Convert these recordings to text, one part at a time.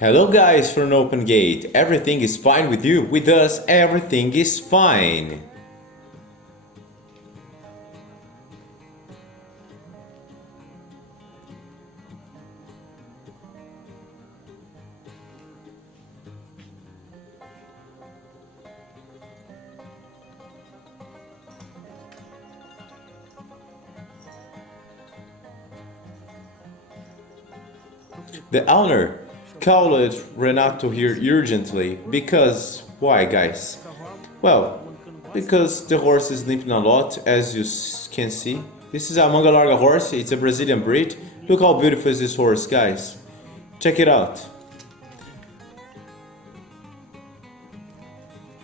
Hello guys from Open Gate. Everything is fine with you? With us, everything is fine. The owner called Renato here urgently because why guys? Well, because the horse is limping a lot, as you can see. This is a manga larga horse, it's a Brazilian breed. Look how beautiful is this horse, guys. Check it out.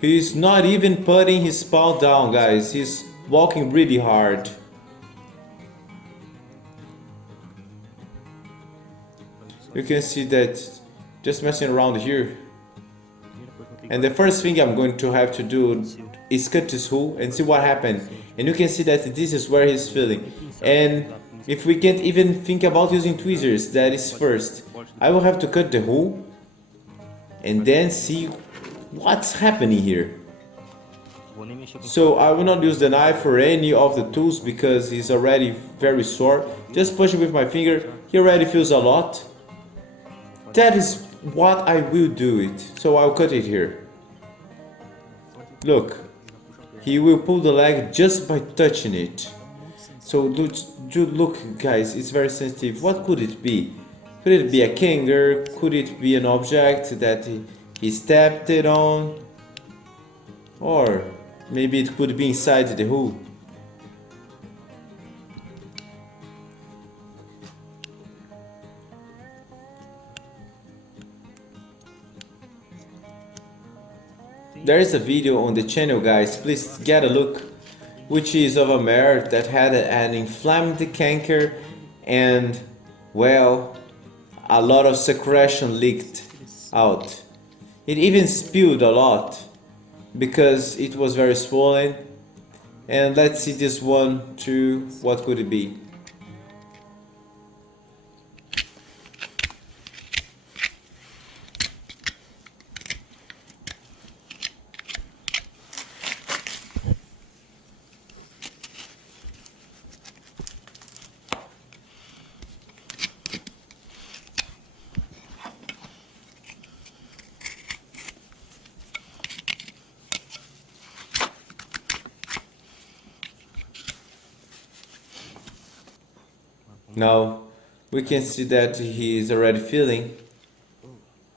He's not even putting his paw down, guys. He's walking really hard. You can see that just messing around here. And the first thing I'm going to have to do is cut his hoof and see what happened. And you can see that this is where he's feeling. And if we can't even think about using tweezers, that is first. I will have to cut the hoof and then see what's happening here. So I will not use the knife or any of the tools because he's already very sore. Just push it with my finger. He already feels a lot. That is what I will do it. So I'll cut it here. Look, he will pull the leg just by touching it. So look guys, it's very sensitive. What could it be? Could it be a canker? Could it be an object that he stepped it on? Or maybe it could be inside the hoof. There is a video on the channel guys, please get a look, which is of a mare that had an inflamed canker and, well, a lot of secretion leaked out. It even spilled a lot because it was very swollen. And let's see this one too, what could it be? Now we can see that he is already feeling.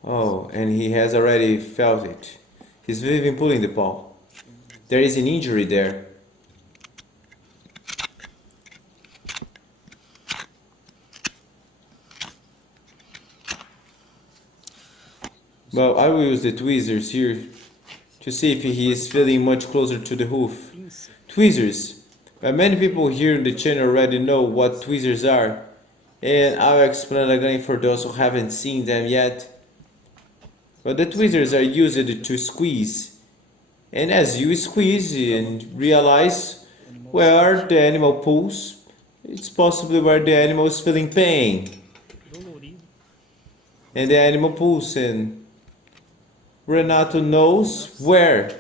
Oh, and he has already felt it. He's even pulling the paw. There is an injury there. Well, I will use the tweezers here to see if he is feeling much closer to the hoof. Tweezers. Many people here in the channel already know what tweezers are, and I'll explain again for those who haven't seen them yet. But the tweezers are used to squeeze, and as you squeeze and realize where the animal pulls, it's possibly where the animal is feeling pain. And the animal pulls, and Renato knows where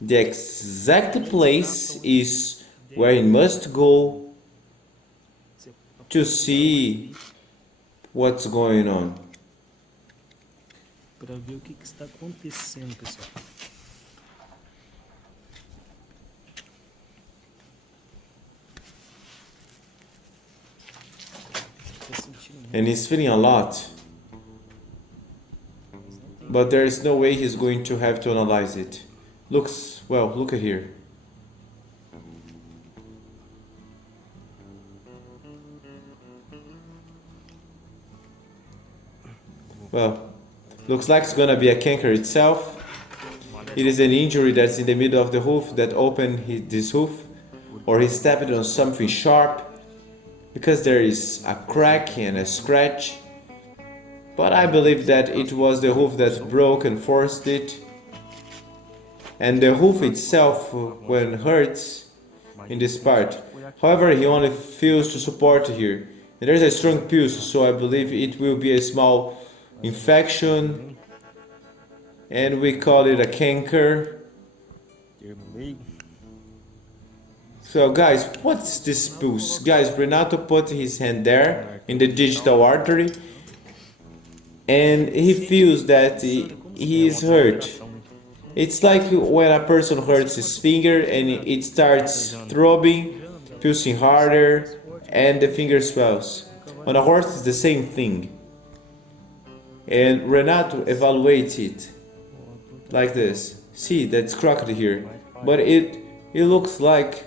the exact place is where he must go to see what's going on. Para ver o que está acontecendo, pessoal. And he's feeling a lot, but there is no way he's going to have to analyze it. Look at here. Well, looks like it's gonna be a canker itself. It is an injury that's in the middle of the hoof that opened this hoof, or he stepped on something sharp, because there is a crack and a scratch. But I believe that it was the hoof that broke and forced it. And the hoof itself, when hurts in this part. However, he only feels to support here. And there's a strong pulse, so I believe it will be a small infection, and we call it a canker. Termo leigo. So guys, what's this pulse? Guys, Renato put his hand there in the digital artery and he feels that he is hurt. It's like when a person hurts his finger and it starts throbbing, pulsing harder, and the finger swells. On a horse, it's the same thing. And Renato evaluates it like this. See, that's crooked here, but it looks like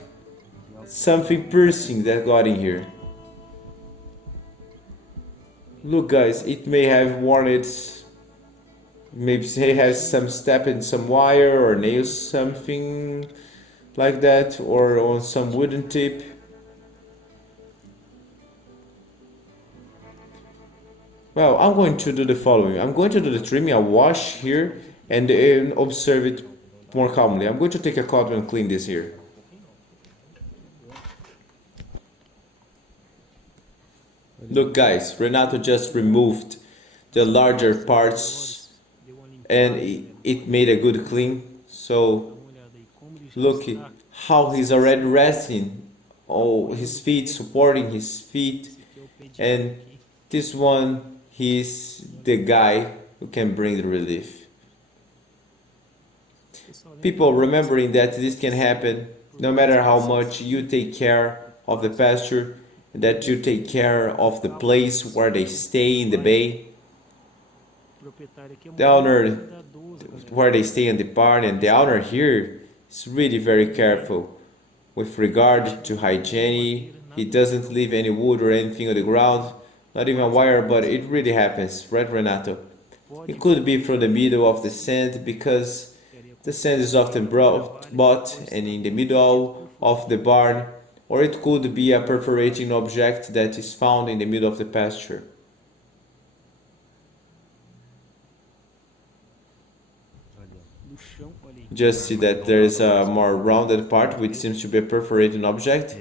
something piercing that got in here. Look guys, it may have worn its, maybe it has some step in some wire or nails, something like that, or on some wooden tip. Well, I'm going to do the following. I'm going to do the trimming, a wash here, and observe it more calmly. I'm going to take a cotton and clean this here. Look guys, Renato just removed the larger parts and it made a good clean. So look how he's already resting, all his feet, supporting his feet, and this one, he's the guy who can bring the relief. People remembering that this can happen no matter how much you take care of the pasture, that you take care of the place where they stay in the bay, the owner where they stay in the barn, and the owner here is really very careful with regard to hygiene. He doesn't leave any wood or anything on the ground, not even wire, but it really happens, right Renato? It could be from the middle of the sand because the sand is often bought and in the middle of the barn, or it could be a perforating object that is found in the middle of the pasture. Just see that there is a more rounded part which seems to be a perforating object,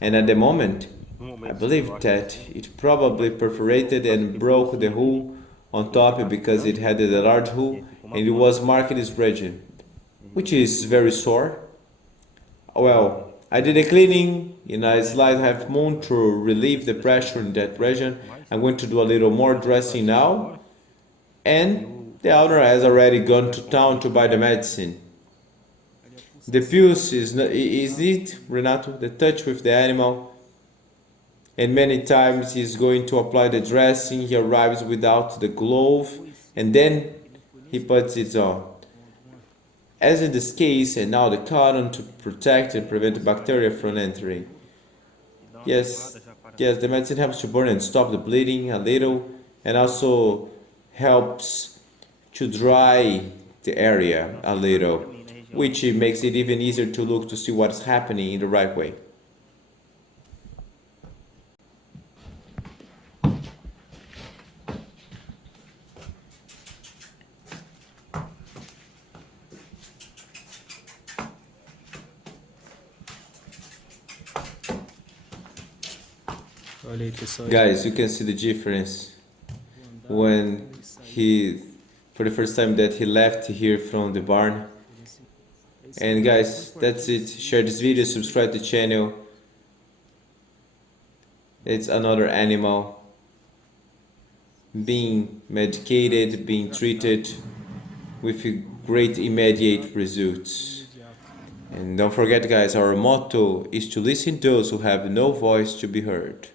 and at the moment I believe that it probably perforated and broke the hole on top because it had a large hole and it was marked this region, which is very sore. Well, I did a cleaning in a slight half moon to relieve the pressure in that region. I'm going to do a little more dressing now, and the owner has already gone to town to buy the medicine. The pulse is it, Renato, the touch with the animal, and many times he's going to apply the dressing. He arrives without the glove and then he puts it on. As in this case, and now the cotton to protect and prevent bacteria from entering. Yes, the medicine helps to burn and stop the bleeding a little, and also helps to dry the area a little, which makes it even easier to look to see what's happening in the right way. Guys, you can see the difference when he, for the first time that he left here from the barn. And guys, that's it. Share this video, subscribe to the channel. It's another animal being medicated, being treated with great immediate results. And don't forget guys, our motto is to listen to those who have no voice to be heard.